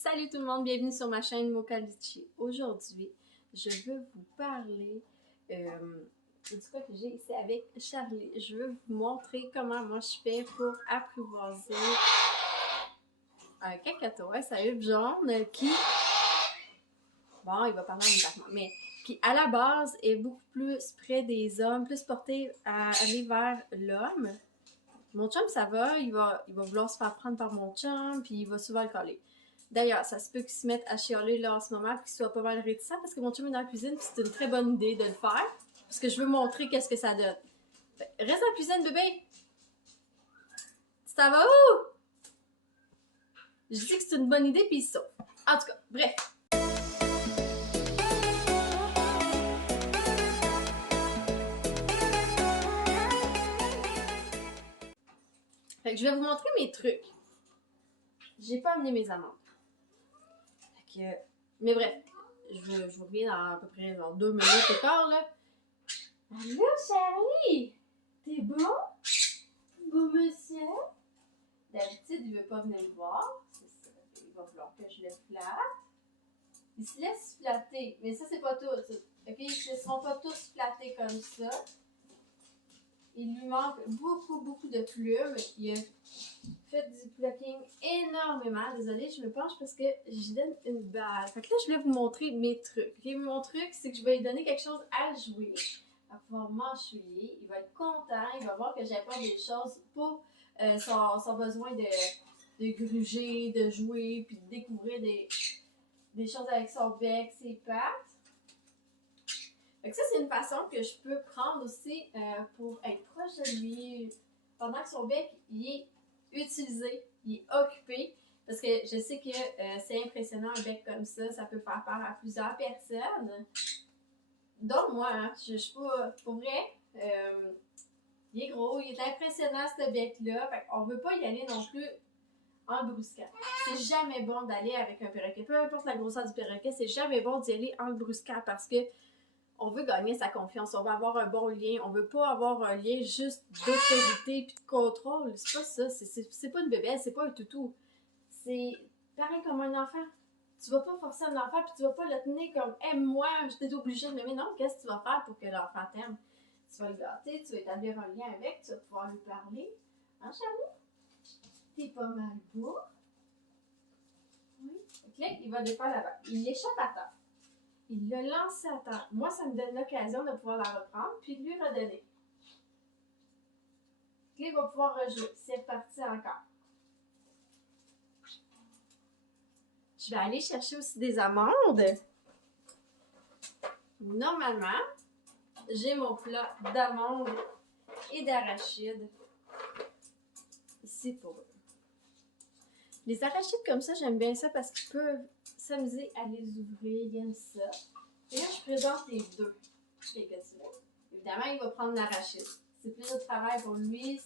Salut tout le monde, bienvenue sur ma chaîne Mocalici. Aujourd'hui, je veux vous parler du cas que j'ai ici avec Charlie. Je veux vous montrer comment moi je fais pour apprivoiser un cacatoès à huile jaune qui, bon, il va parler en département, mais qui à la base est beaucoup plus près des hommes, plus porté à aller vers l'homme. Mon chum, ça va, il va vouloir se faire prendre par mon chum, puis il va souvent le coller. D'ailleurs, ça se peut qu'il se mette à chialer là en ce moment, puis qu'il soit pas mal réticent, parce que mon chum est dans la cuisine, puis c'est une très bonne idée de le faire, parce que je veux montrer qu'est-ce que ça donne. Reste dans la cuisine, bébé! Tu t'en vas où? Je dis que c'est une bonne idée, puis il saute. En tout cas, bref. Fait que je vais vous montrer mes trucs. J'ai pas amené mes amandes. Fait que... Mais bref, je vous reviens dans à peu près genre 2 minutes et quart, là. Allô, Charlie? T'es bon? Beau monsieur? D'habitude, il veut pas venir me voir. C'est ça. Il va vouloir que je le flatte. Il se laisse flatter. Mais ça, c'est pas tout. OK? Ils se laisseront pas tous flatter comme ça. Il lui manque beaucoup de plumes. Il a fait du plucking énormément. Désolée, je me penche parce que je donne une balle. Fait que là, je vais vous montrer mes trucs. Okay? Mon truc, c'est que je vais lui donner quelque chose à jouer, à pouvoir m'enchouiller. Il va être content. Il va voir que j'apporte des choses pour son besoin de gruger, de jouer, puis de découvrir des choses avec son bec, ses pattes. Fait que ça, c'est une façon que je peux prendre aussi pour être proche de lui pendant que son bec il est utilisé, il est occupé. Parce que je sais que c'est impressionnant un bec comme ça peut faire peur à plusieurs personnes. Donc moi, hein, je suis pas pour vrai. Il est gros, il est impressionnant ce bec-là. Fait qu'on veut pas y aller non plus en brusquant. C'est jamais bon d'aller avec un perroquet. Peu importe la grosseur du perroquet, c'est jamais bon d'y aller en le brusquant parce que on veut gagner sa confiance, on veut avoir un bon lien, on veut pas avoir un lien juste d'autorité puis de contrôle. C'est pas ça, c'est pas une bébête, c'est pas un toutou. C'est pareil comme un enfant. Tu vas pas forcer un enfant puis tu vas pas le tenir comme aime-moi, je t'ai obligé de l'aimer. Non, qu'est-ce que tu vas faire pour que l'enfant t'aime? Tu vas le gâter, tu vas établir un lien avec, tu vas pouvoir lui parler. Hein, Charlie? T'es pas mal beau. Oui. Donc là, il va défaire la balle. Il l'échappe à terre. Il l'a lancé à terre. Moi, ça me donne l'occasion de pouvoir la reprendre puis de lui redonner. Là, il va pouvoir rejouer. C'est reparti encore. Je vais aller chercher aussi des amandes. Normalement, j'ai mon plat d'amandes et d'arachides ici pour eux. Les arachides comme ça, j'aime bien ça parce qu'ils peuvent s'amuser à les ouvrir. Ils aiment ça. Et là, je présente les deux. Évidemment, il va prendre l'arachide. C'est plus de travail pour lui.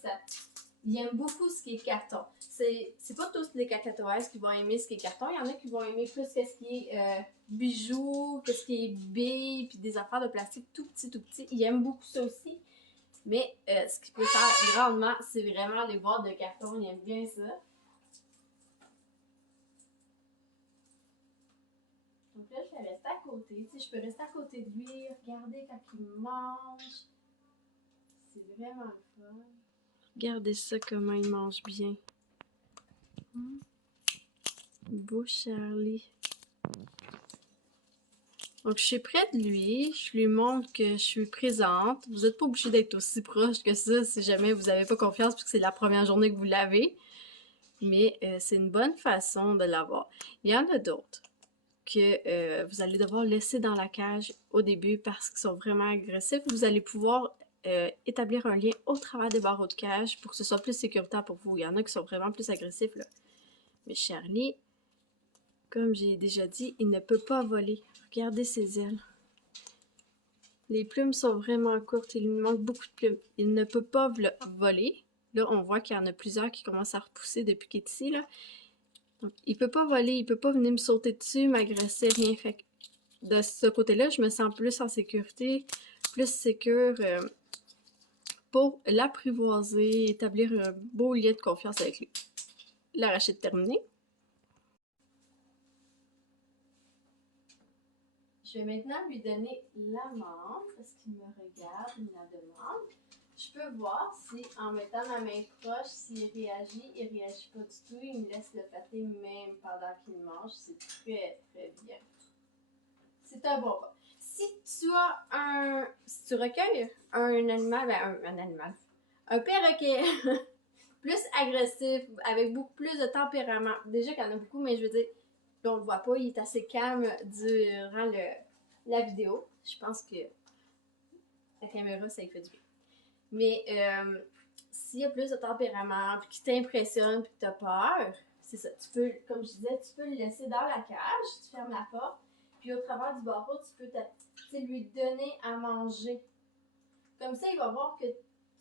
Il aime beaucoup ce qui est carton. C'est pas tous les cacatoès qui vont aimer ce qui est carton. Il y en a qui vont aimer plus ce qui est bijoux, ce qui est billes, puis des affaires de plastique tout petit. Il aime beaucoup ça aussi. Mais ce qu'il peut faire grandement, c'est vraiment les boîtes de carton. Il aime bien ça. Donc là, je vais rester à côté. Tu sais, je peux rester à côté de lui, regarder quand il mange. C'est vraiment le fun. Regardez ça, comment il mange bien. Beau Charlie. Donc, je suis près de lui. Je lui montre que je suis présente. Vous n'êtes pas obligé d'être aussi proche que ça si jamais vous n'avez pas confiance puisque c'est la première journée que vous l'avez. Mais c'est une bonne façon de l'avoir. Il y en a d'autres que vous allez devoir laisser dans la cage au début parce qu'ils sont vraiment agressifs. Vous allez pouvoir établir un lien au travers des barreaux de cage pour que ce soit plus sécuritaire pour vous. Il y en a qui sont vraiment plus agressifs, là. Mais Charlie, comme j'ai déjà dit, il ne peut pas voler. Regardez ses ailes. Les plumes sont vraiment courtes. Il lui manque beaucoup de plumes. Il ne peut pas voler. Là, on voit qu'il y en a plusieurs qui commencent à repousser depuis qu'il est ici, là. Donc, il peut pas voler. Il peut pas venir me sauter dessus, m'agresser, rien. Fait que de ce côté-là, je me sens plus en sécurité, plus sécure pour l'apprivoiser, établir un beau lien de confiance avec lui. L'arachide terminé. Je vais maintenant lui donner l'amande parce qu'il me regarde, il me la demande. Je peux voir si, en mettant ma main proche, s'il réagit. Il réagit pas du tout. Il me laisse le pâté même pendant qu'il mange. C'est très, très bien. C'est un bon pas. Si tu recueilles un animal, ben un animal, un perroquet plus agressif, avec beaucoup plus de tempérament. Déjà qu'il y en a beaucoup, mais je veux dire, on le voit pas, il est assez calme durant la vidéo. Je pense que la caméra, ça lui fait du bien. Mais s'il y a plus de tempérament, puis qu'il t'impressionne, puis que tu as peur, c'est ça. Tu peux, comme je disais, tu peux le laisser dans la cage, tu fermes la porte, puis au travers du barreau, tu peux lui donner à manger. Comme ça, il va voir que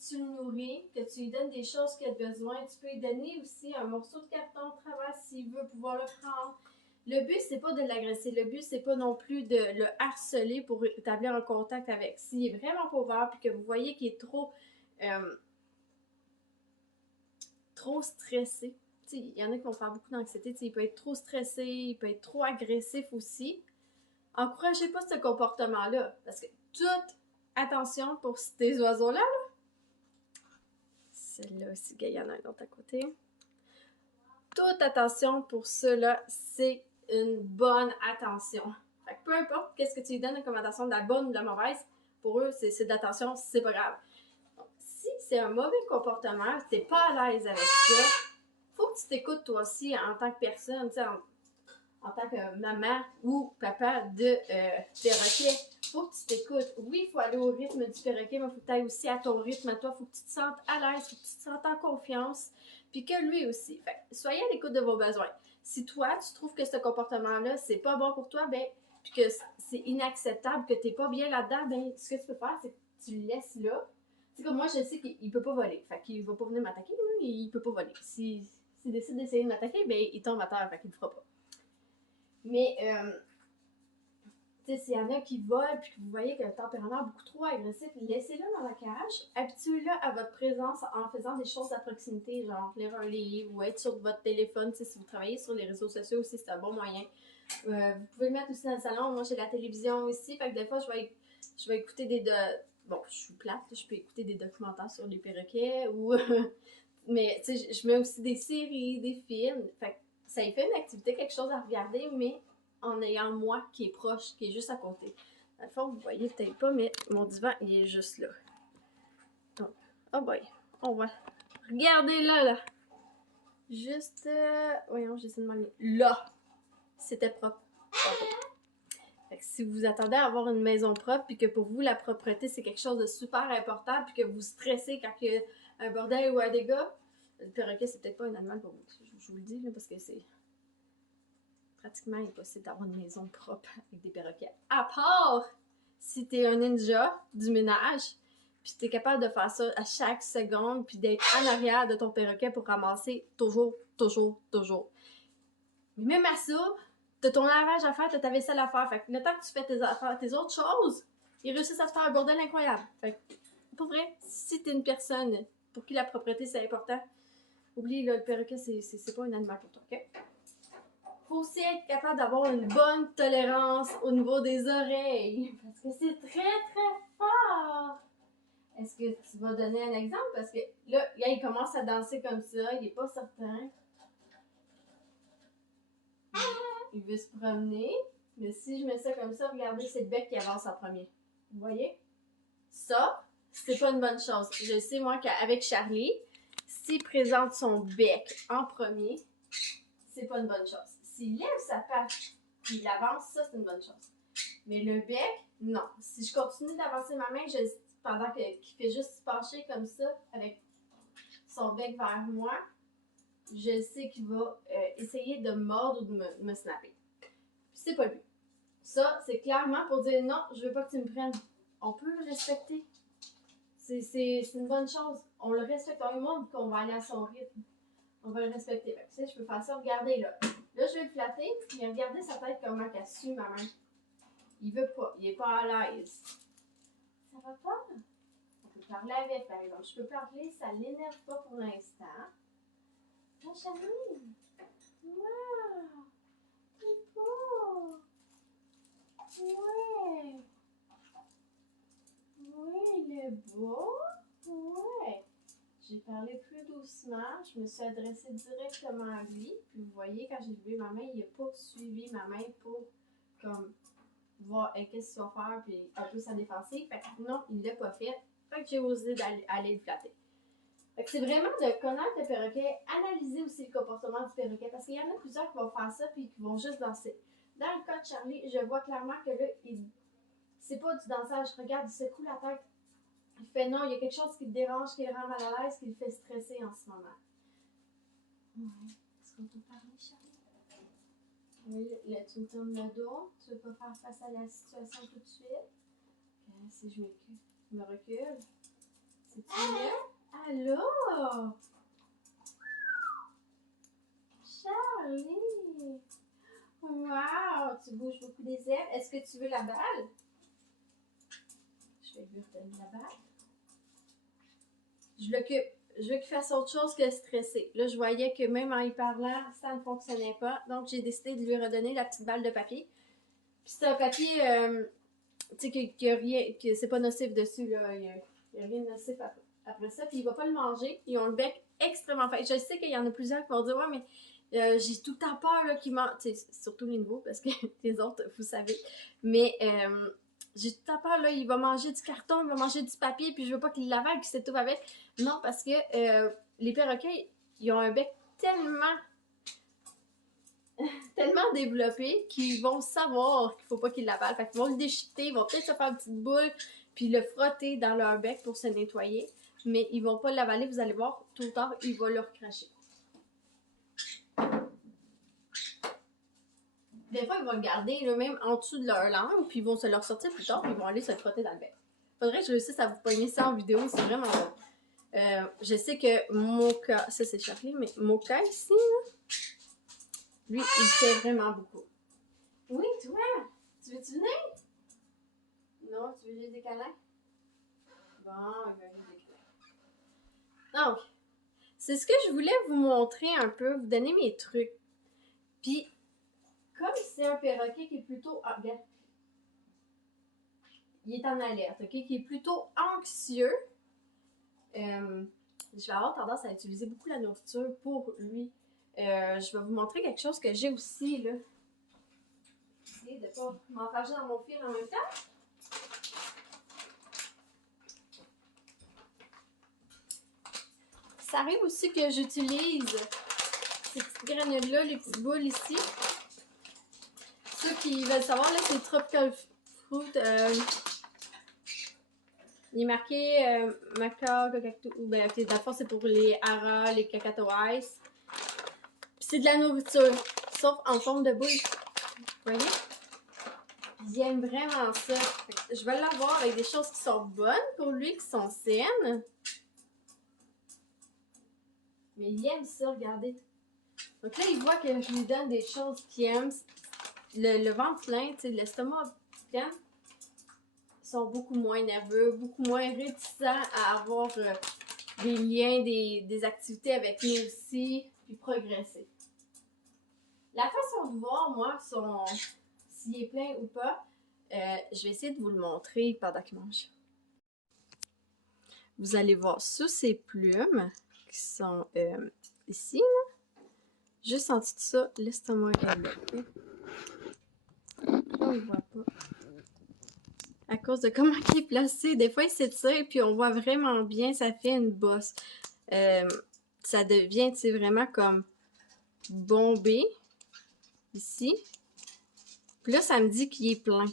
tu le nourris, que tu lui donnes des choses qu'il a besoin. Tu peux lui donner aussi un morceau de carton de travail s'il veut pouvoir le prendre. Le but, c'est pas de l'agresser. Le but, c'est pas non plus de le harceler pour établir un contact avec. S'il est vraiment pas ouvert, puis que vous voyez qu'il est trop stressé. Il y en a qui vont faire beaucoup d'anxiété. Il peut être trop stressé, il peut être trop agressif aussi. Encouragez pas ce comportement-là. Parce que toute attention pour ces oiseaux-là. Celle-là aussi, il y en a un autre à côté. Toute attention pour ceux-là, c'est une bonne attention. Fait que peu importe qu'est-ce que tu lui donnes comme attention, de la bonne ou de la mauvaise, pour eux, c'est de l'attention, c'est pas grave. Donc, si c'est un mauvais comportement, tu n'es pas à l'aise avec ça, faut que tu t'écoutes toi aussi en tant que personne, en tant que maman ou papa de perroquet. Faut que tu t'écoutes. Oui, il faut aller au rythme du perroquet, mais il faut que tu ailles aussi à ton rythme à toi. Il faut que tu te sentes à l'aise, il faut que tu te sentes en confiance, puis que lui aussi. Fait, soyez à l'écoute de vos besoins. Si toi, tu trouves que ce comportement-là, c'est pas bon pour toi, ben, puis que c'est inacceptable, que tu n'es pas bien là-dedans, ben, ce que tu peux faire, c'est que tu le laisses là. C'est comme moi, je sais qu'il peut pas voler. Fait qu'il va pas venir m'attaquer, il peut pas voler. S'il décide d'essayer de m'attaquer, ben, il tombe à terre, fait qu'il le fera pas. Mais, s'il y en a qui volent puis que vous voyez que le tempérament est beaucoup trop agressif, laissez-le dans la cage, habituez-le à votre présence en faisant des choses à proximité, genre lire un livre ou être sur votre téléphone. Si vous travaillez sur les réseaux sociaux aussi, c'est un bon moyen. Vous pouvez le mettre aussi dans le salon. Moi, j'ai la télévision aussi, fait que des fois, je vais écouter bon, je suis plate, je peux écouter des documentaires sur les perroquets ou... mais, tu sais, je mets aussi des séries, des films. Fait que ça y fait une activité, quelque chose à regarder, mais en ayant moi qui est proche, qui est juste à côté. Dans le fond, vous voyez peut-être pas, mais mon divan, il est juste là. Donc, oh boy, on va regarder là. Juste, voyons, j'essaie de m'enlever. Là, c'était propre. Fait que si vous attendez à avoir une maison propre, puis que pour vous, la propreté, c'est quelque chose de super important, puis que vous stressez quand il y a un bordel ou un dégât, le perroquet, c'est peut-être pas un animal pour vous. Je vous le dis, là, parce que c'est pratiquement impossible d'avoir une maison propre avec des perroquets. À part si t'es un ninja du ménage, puis t'es capable de faire ça à chaque seconde, puis d'être en arrière de ton perroquet pour ramasser toujours. Mais même à ça, t'as ton lavage à faire, t'as ta vaisselle à faire. Fait que le temps que tu fais tes autres choses, ils réussissent à te faire un bordel incroyable. Fait que, pour vrai, si t'es une personne pour qui la propreté c'est important, oublie, là, le perroquet, c'est pas un animal pour toi, ok? Faut aussi être capable d'avoir une bonne tolérance au niveau des oreilles. Parce que c'est très, très fort. Est-ce que tu vas donner un exemple? Parce que là, il commence à danser comme ça, il est pas certain. Il veut se promener. Mais si je mets ça comme ça, regardez, c'est le bec qui avance en premier. Vous voyez? Ça, c'est pas une bonne chose. Je sais, moi, qu'avec Charlie, s'il présente son bec en premier, c'est pas une bonne chose. S'il lève sa patte et il avance, ça, c'est une bonne chose. Mais le bec, non. Si je continue d'avancer ma main pendant qu'il fait juste se pencher comme ça, avec son bec vers moi, je sais qu'il va essayer de me mordre ou de me snapper. Puis c'est pas le but. Ça, c'est clairement pour dire non, je veux pas que tu me prennes. On peut le respecter. C'est une bonne chose. On le respecte. On lui montre qu'on va aller à son rythme. On va le respecter. Tu sais, je peux faire ça. Regardez là. Là, je vais le flatter. Mais regardez sa tête comment elle suit ma main. Il veut pas. Il est pas à l'aise. Ça va pas? On peut parler avec, par exemple. Je peux parler. Ça l'énerve pas pour l'instant. Mon chéri. Wow! C'est beau! Ouais! j'ai parlé plus doucement, je me suis adressée directement à lui, puis vous voyez, quand j'ai levé ma main, il n'a pas suivi ma main pour, comme, voir qu'est-ce qu'il va faire, puis un peu sa défensive. Fait que non, il ne l'a pas fait. Fait que j'ai osé aller le flatter. Fait que c'est vraiment de connaître le perroquet, analyser aussi le comportement du perroquet, parce qu'il y en a plusieurs qui vont faire ça, puis qui vont juste danser. Dans le cas de Charlie, je vois clairement que là, c'est pas du dansage. Regarde, il secoue la tête. Il fait non, il y a quelque chose qui le dérange, qui le rend mal à l'aise, qui le fait stresser en ce moment. Ouais. Est-ce qu'on peut parler, Charlie? Oui, là, tu me tournes le dos. Tu veux pas faire face à la situation tout de suite? Si je me recule. C'est-tu mieux? Allô? Charlie! Wow! Tu bouges beaucoup des ailes. Est-ce que tu veux la balle? Je vais lui redonner la balle. Je l'occupe. Je veux qu'il fasse autre chose que stresser. Là, je voyais que même en y parlant, ça ne fonctionnait pas. Donc, j'ai décidé de lui redonner la petite balle de papier. Puis c'est un papier, tu sais, que c'est pas nocif dessus, là. Il n'y a rien de nocif après ça. Puis il va pas le manger. Ils ont le bec extrêmement fin. Je sais qu'il y en a plusieurs qui vont dire, ouais, mais j'ai tout le temps peur, là, qu'ils mangent. Tu sais, surtout les nouveaux, parce que les autres, vous savez. Mais j'ai tout le temps peur, là, il va manger du carton, il va manger du papier, puis je veux pas qu'il l'avale, qu'il s'étouffe avec. Non, parce que les perroquets, ils ont un bec tellement développé qu'ils vont savoir qu'il faut pas qu'ils l'avalent. Fait qu'ils vont le déchiqueter, ils vont peut-être se faire une petite boule, puis le frotter dans leur bec pour se nettoyer. Mais ils vont pas l'avaler, vous allez voir, tôt ou tard, il va le recracher. Des fois, ils vont le garder là, même en dessous de leur langue, puis ils vont se le ressortir plus tard, puis ils vont aller se le frotter dans le bec. Faudrait que je réussisse à vous pogner ça en vidéo, c'est vraiment bon. Je sais que Mocha, ça c'est Charlie, mais Mocha ici, là, lui, il fait vraiment beaucoup. Oui, toi, tu veux-tu venir? Non, tu veux juste des câlins? Bon, il va juste des câlins. Donc, c'est ce que je voulais vous montrer un peu, vous donner mes trucs. Puis, comme c'est un perroquet qui est plutôt... Ah, bien, il est en alerte, ok? Qui est plutôt anxieux. Je vais avoir tendance à utiliser beaucoup la nourriture pour lui. Je vais vous montrer quelque chose que j'ai aussi, là. Essayer de ne pas m'enfarger dans mon fil en même temps. Ça arrive aussi que j'utilise ces petites granules-là, les petites boules ici. Ceux qui veulent savoir, là, c'est Tropical Fruit. Il est marqué Maca, Cacacto. Ben, okay, dans le fond, c'est pour les haras, les Kakato Ice. Puis c'est de la nourriture, sauf en forme de boule. Vous voyez? Il aime vraiment ça. Je vais l'avoir avec des choses qui sont bonnes pour lui, qui sont saines. Mais il aime ça, regardez. Donc là, il voit que je lui donne des choses qu'il aime. Le ventre plein, l'estomac plein, sont beaucoup moins nerveux, beaucoup moins réticents à avoir des liens, des activités avec nous aussi, puis progresser. La façon de voir, moi, s'il est plein ou pas, je vais essayer de vous le montrer pendant qu'il mange. Vous allez voir sous ses plumes, qui sont ici, là, juste en dessous de ça, l'estomac est là. On ne voit pas. À cause de comment il est placé, des fois il s'étire, puis on voit vraiment bien, ça fait une bosse. Ça devient, vraiment comme bombé, ici. Puis là, ça me dit qu'il est plein.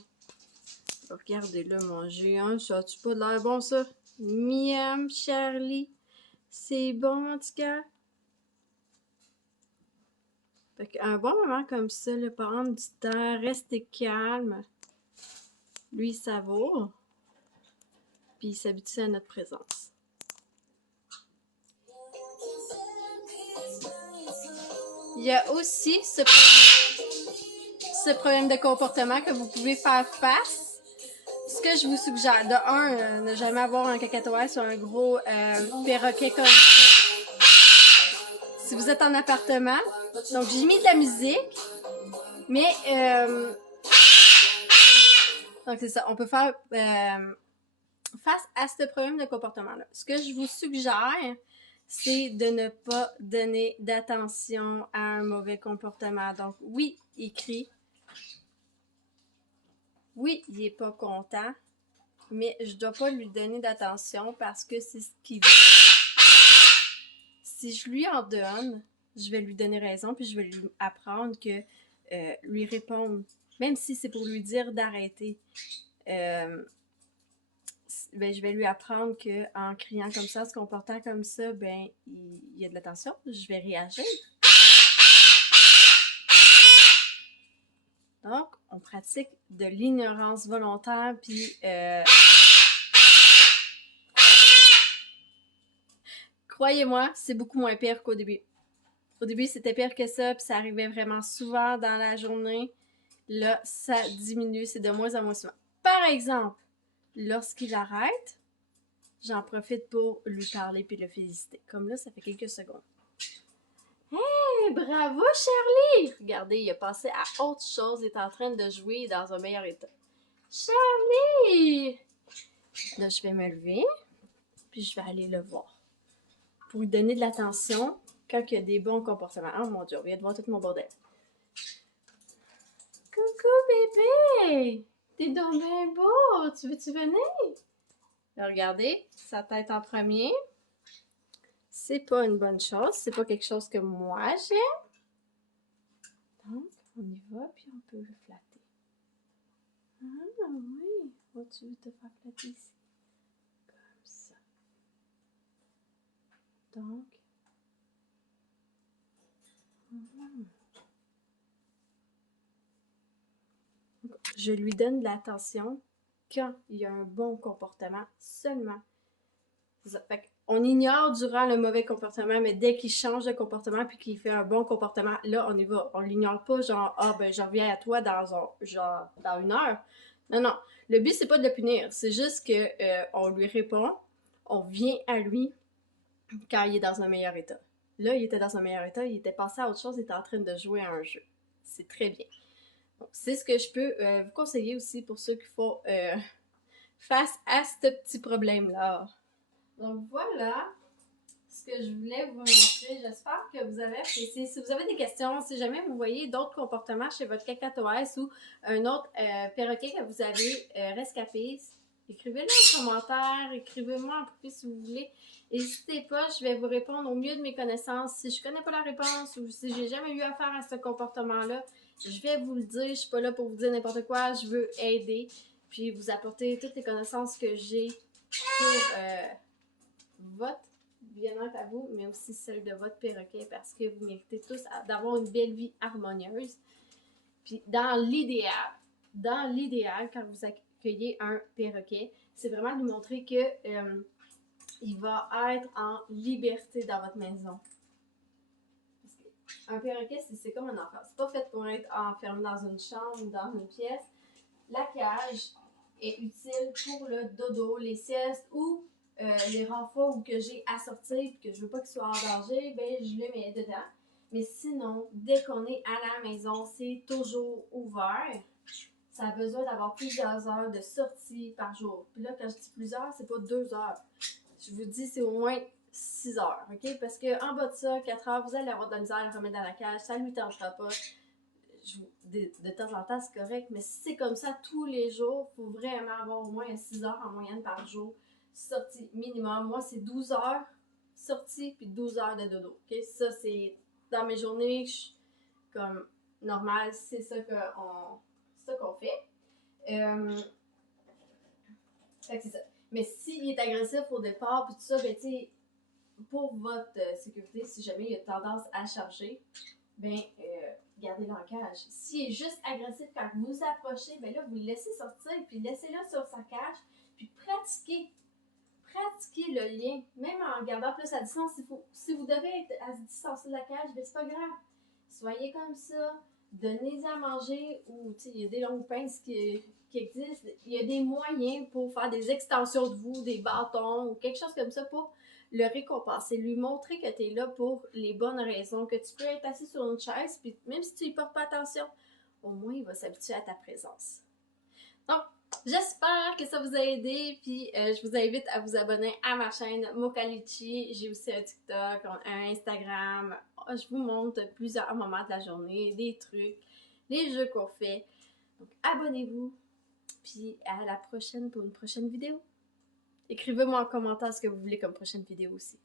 Regardez là, mon géant, ça a-tu pas de l'air bon, ça? Miam, Charlie. C'est bon, en tout cas. Fait qu'un bon moment comme ça, là, prendre du temps, rester calme. Lui, il savoure. Puis il s'habitue à notre présence. Il y a aussi ce problème de comportement que vous pouvez faire face. Ce que je vous suggère, de un, ne jamais avoir un cacatoès sur un gros perroquet comme ça. Si vous êtes en appartement, donc j'ai mis de la musique, mais donc c'est ça, on peut faire face à ce problème de comportement-là. Ce que je vous suggère, c'est de ne pas donner d'attention à un mauvais comportement. Donc, oui, il crie. Oui, il n'est pas content, mais je ne dois pas lui donner d'attention parce que c'est ce qu'il veut. Si je lui en donne, je vais lui donner raison, puis je vais lui apprendre que lui répondre, même si c'est pour lui dire d'arrêter, ben, je vais lui apprendre qu'en criant comme ça, se comportant comme ça, ben, il y a de l'attention, je vais réagir. Donc, on pratique de l'ignorance volontaire, puis croyez-moi, c'est beaucoup moins pire qu'au début. Au début, c'était pire que ça, puis ça arrivait vraiment souvent dans la journée. Là, ça diminue, c'est de moins en moins souvent. Par exemple, lorsqu'il arrête, j'en profite pour lui parler puis le féliciter. Comme là, ça fait quelques secondes. Hey, bravo Charlie! Regardez, il a passé à autre chose, il est en train de jouer dans un meilleur état. Charlie! Là, je vais me lever, puis je vais aller le voir. Pour lui donner de l'attention quand il y a des bons comportements. Oh mon Dieu, on vient de voir tout mon bordel. Coucou bébé! T'es donc bien beau! Tu veux-tu venir? Là, regardez, sa tête en premier. C'est pas une bonne chose, c'est pas quelque chose que moi j'aime. Donc, on y va, puis on peut le flatter. Ah oui, oh, tu veux te faire flatter ici. Comme ça. Donc, je lui donne de l'attention quand il y a un bon comportement seulement. C'est ça. Fait on ignore durant le mauvais comportement, mais dès qu'il change de comportement puis qu'il fait un bon comportement, là, on y va. On l'ignore pas, genre, ah, ben, je reviens à toi genre, dans une heure. Non, non. Le but, c'est pas de le punir. C'est juste que on lui répond, on vient à lui quand il est dans un meilleur état. Là, il était dans un meilleur état, il était passé à autre chose, il était en train de jouer à un jeu. C'est très bien. Donc, c'est ce que je peux vous conseiller aussi pour ceux qui font face à ce petit problème-là. Donc voilà ce que je voulais vous montrer. J'espère que vous avez apprécié. Si vous avez des questions, si jamais vous voyez d'autres comportements chez votre cacatoès ou un autre perroquet que vous avez rescapé, écrivez-le en commentaire, écrivez-moi en privé si vous voulez. N'hésitez pas, je vais vous répondre au mieux de mes connaissances. Si je ne connais pas la réponse ou si j'ai jamais eu affaire à ce comportement-là, je vais vous le dire. Je ne suis pas là pour vous dire n'importe quoi. Je veux aider puis vous apporter toutes les connaissances que j'ai pour votre bien-être à vous, mais aussi celle de votre perroquet parce que vous méritez tous d'avoir une belle vie harmonieuse. Puis dans l'idéal, quand vous accueillez un perroquet, c'est vraiment de lui montrer que il va être en liberté dans votre maison. Un perroquet, c'est comme un enfant. C'est pas fait pour être enfermé dans une chambre ou dans une pièce. La cage est utile pour le dodo, les siestes ou les renforts où que j'ai à sortir et que je veux pas qu'ils soient en danger, ben je les mets dedans. Mais sinon, dès qu'on est à la maison, c'est toujours ouvert. Ça a besoin d'avoir plusieurs heures de sortie par jour. Puis là, quand je dis plusieurs, c'est pas 2 heures. Je vous dis, c'est au moins 6 heures, OK? Parce qu'en bas de ça, 4 heures, vous allez avoir de la misère à le remettre dans la cage, ça ne lui tentera pas. De temps en temps, c'est correct, mais si c'est comme ça tous les jours, il faut vraiment avoir au moins 6 heures en moyenne par jour. Sortie minimum. Moi, c'est 12 heures sortie puis 12 heures de dodo. Okay? Ça, c'est dans mes journées, comme normal, c'est ça qu'on fait. Fait que c'est ça. Mais s'il est agressif au départ, puis tout ça, ben, tu sais, pour votre sécurité, si jamais il a tendance à charger, ben, gardez-le en cage. S'il est juste agressif quand vous vous approchez, ben là, vous le laissez sortir, puis laissez-le sur sa cage, puis pratiquez le lien, même en gardant plus à distance. Si vous devez être à distance de la cage, ben c'est pas grave. Soyez comme ça, donnez-y à manger, ou il y a des longues pinces qui existent. Il y a des moyens pour faire des extensions de vous, des bâtons, ou quelque chose comme ça pour le récompenser, lui montrer que tu es là pour les bonnes raisons, que tu peux être assis sur une chaise, puis même si tu n'y portes pas attention, au moins il va s'habituer à ta présence. Donc, J'espère que ça vous a aidé, puis je vous invite à vous abonner à ma chaîne Mokalichi. J'ai aussi un TikTok, un Instagram. Je vous montre plusieurs moments de la journée, des trucs, les jeux qu'on fait. Donc abonnez-vous, puis à la prochaine pour une prochaine vidéo. Écrivez-moi en commentaire ce que vous voulez comme prochaine vidéo aussi.